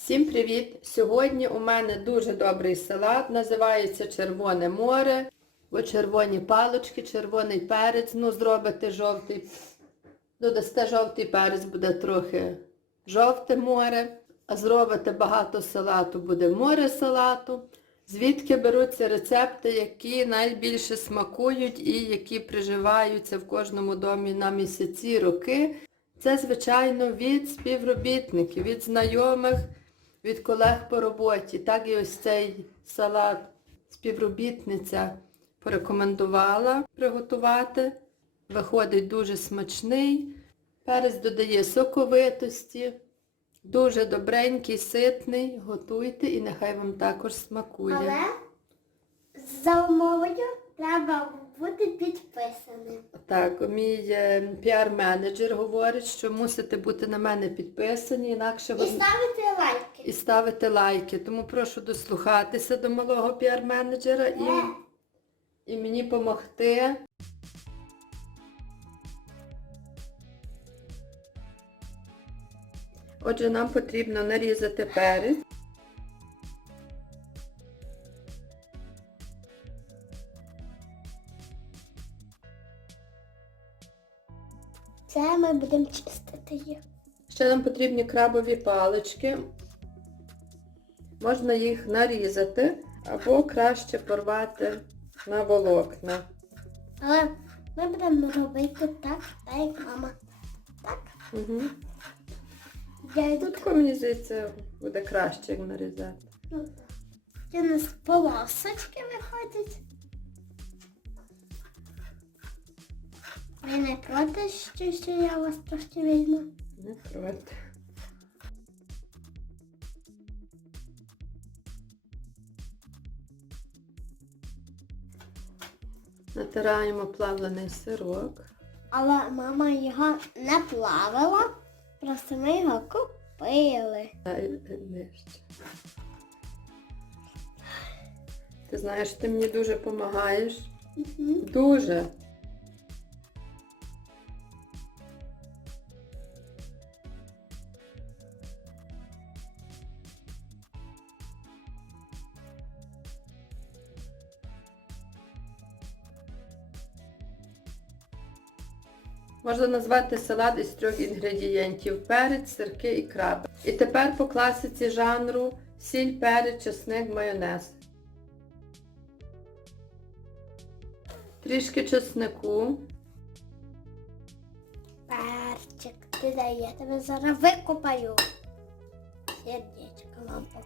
Всім привіт! Сьогодні у мене дуже добрий салат, називається Червоне море. Бо червоні палочки, червоний перець, ну зробите жовтий. Додасте жовтий перець, буде трохи жовте море. А зробите багато салату, буде море салату. Звідки беруться рецепти, які найбільше смакують і які приживаються в кожному домі на місяці, роки. Це, звичайно, від співробітників, від знайомих, від колег по роботі. Так і ось цей салат співробітниця порекомендувала приготувати. Виходить дуже смачний. Перець додає соковитості. Дуже добренький, ситний. Готуйте і нехай вам також смакує. Але за умовою треба бути підписаним. Так, мій е, піар-менеджер говорить, що мусите бути на мене підписані, інакше І ставити лайки. і ставити лайки. Тому прошу дослухатися до малого піар-менеджера і, і мені допомогти. Отже, нам потрібно нарізати перець. Це ми будемо чистити їх. Ще нам потрібні крабові палички. Можна їх нарізати або краще порвати на волокна. Але ми будемо робити так, так як мама. Так. Угу. Я йду Тут, мені здається, буде краще як нарізати. тут. У нас полосочки виходять. Ви не проти, що, що я вас трошки візьму? Не проти. Натираємо плавлений сирок. Але мама його не плавила, просто ми його купили. Ти знаєш, ти мені дуже допомагаєш. Мгм. Дуже. Можна назвати салат із трьох інгредієнтів перець, сирки і краби. І тепер по класиці жанру сіль, перець, чесник, майонез. Трішки чеснику. Перчик, ти дай, я тебе зараз викопаю. Сердечко лампу.